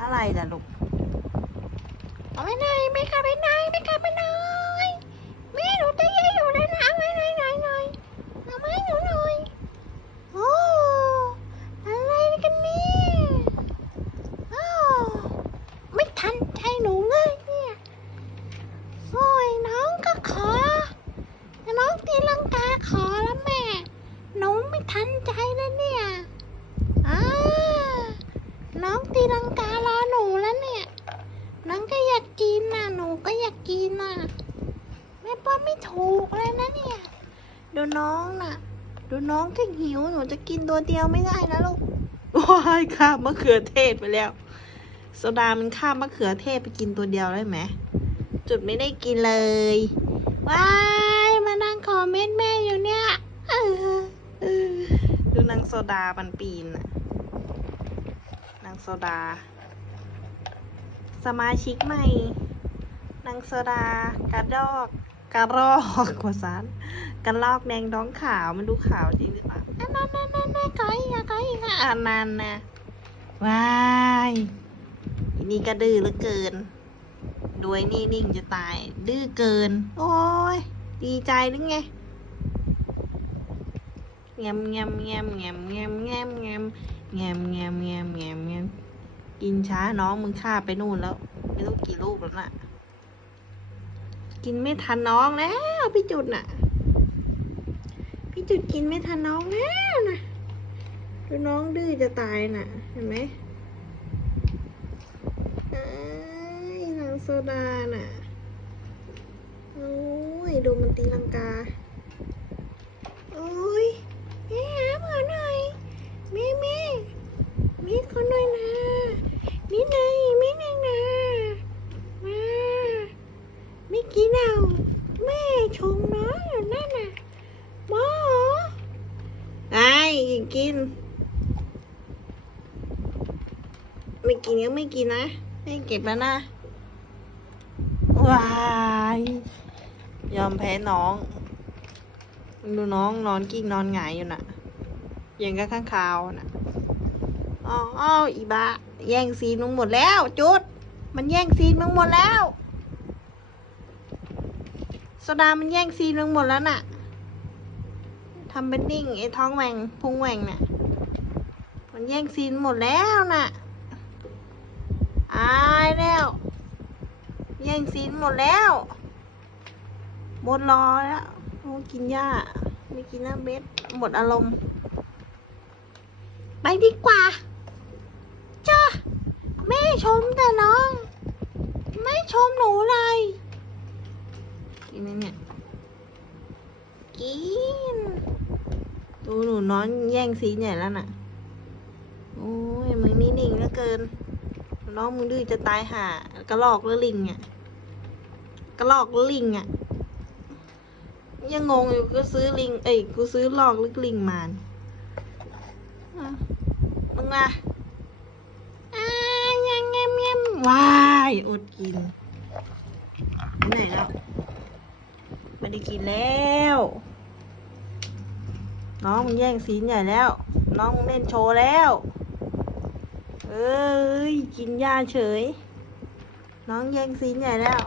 อะไรล่ะลูกเอาไปไหนไม่กลับไปไหนไม่กลับไปไหนแม่หนูจะยังอยู่ในน้ำไหนไหนไหนไหนเอามาให้หนูหน่อยโอ้อะไรกันเนี่ยอ้าวไม่ทันใจหนูเลยเนี่ยโอ้ยน้องก็ขอน้องตีลังกาขอแล้วแม่หนูไม่ทันใจนะเนี่ยอ้าน้องตีลังการอหนูแล้วเนี่ย น้องก็อยากกินน่ะ หนูก็อยากกินน่ะ แม่ป้อนไม่ถูกเลยนะเนี่ย ดูน้องน่ะ ดูน้องก็หิว หนูจะกินตัวเดียวไม่ได้นะลูกว้ายข้ามมะเขือเทศไปแล้วโซดามันข้ามมะเขือเทศไปกินตัวเดียวได้ไหม จุดไม่ได้กินเลย ว้าย มานั่งคอมเมนต์แม่อยู่เนี่ยดูนางโซดามันปีน่ะนางโซดา สมาชิกใหม่นางโซดากระดอกกระรอกกว่าสารกระลอกแดงท้องขาวมันดูขาวจริงหรือเปล่านั่นนั่นนั่นนั่นขออีกอะขออีกอะอนนั้นนะว้ายอันนี้ก็ดื้อเหลือเกินด้วยนี่นิ่งจะตาย ดื้อเกิน โอ้ยดีใจหรือไงแงมแงมแงมแงมแงมแงมแงมแงมแงมแงมแงม กินช้าน้องมึงฆ่าไปนู่นแล้ว ไม่รู้กี่ลูกแล้วน่ะ กินไม่ทันน้องแล้วพี่จุดน่ะ พี่จุดกินไม่ทันน้องแล้วนะดูน้องดื้อจะตายน่ะ เห็นไหมไอ้นางโซดาน่ะโอ้ยดูมันตีลังกาโอ้ยแม่หาเผื่อหน่อยแม่แม่แม่คนหน่อยนะ นี่ไงแม่นางนะมาไม่ กินเอาแม่ชงน้องอยู่นั่นน่ะหมอไอ้กิน ไม่กินก็ไม่กินนะไม่เก็บแล้วนะวายยอมแพ้น้อง ดูน้องนอนกิ้งนอนหงายอยู่น่ะยังก็ข้างคาวน่ะอ้าวอ้าวอีบ้าแย่งซีนมึงหมดแล้ว จุด มันแย่งซีนมึงหมดแล้ว โซดามันแย่งซีนมึงหมดแล้วน่ะทำเป็นนิ่งไอ้ท้องแหวงพุงแหวงน่ะ มันแย่งซีนหมดแล้วน่ะ อายแล้ว แย่งซีนหมดแล้วหมดรอแล้วกินหญ้าไม่กินหน้าเม็ดหมดอารมณ์ ไปดีกว่าจ้าแม่ชมแต่น้อง ไม่ชมหนูเลย กินไหมเนี่ย กิน ดูหนูนอนแย่งซีนใหญ่แล้วน่ะ โอ้ยมึงนี่นิ่งเหลือเกิน น้องมึงดื้อจะตายห่ากระลอกหรือลิงอะ กระลอกหรือลิงอะ ยังงงอยู่ก็ซื้อลิง เอ้ยกูซื้อลอกหรือลิงมานอะมึงมาอ่ายังเงียบเงียบว้ายอดกินไปไหนแล้ว ไม่ได้กินแล้ว น้องมึงแย่งซีนใหญ่แล้ว น้องมึงเล่นโชว์แล้ว เอ้ย กินยาเฉย น้องแย่งซีนใหญ่แล้ว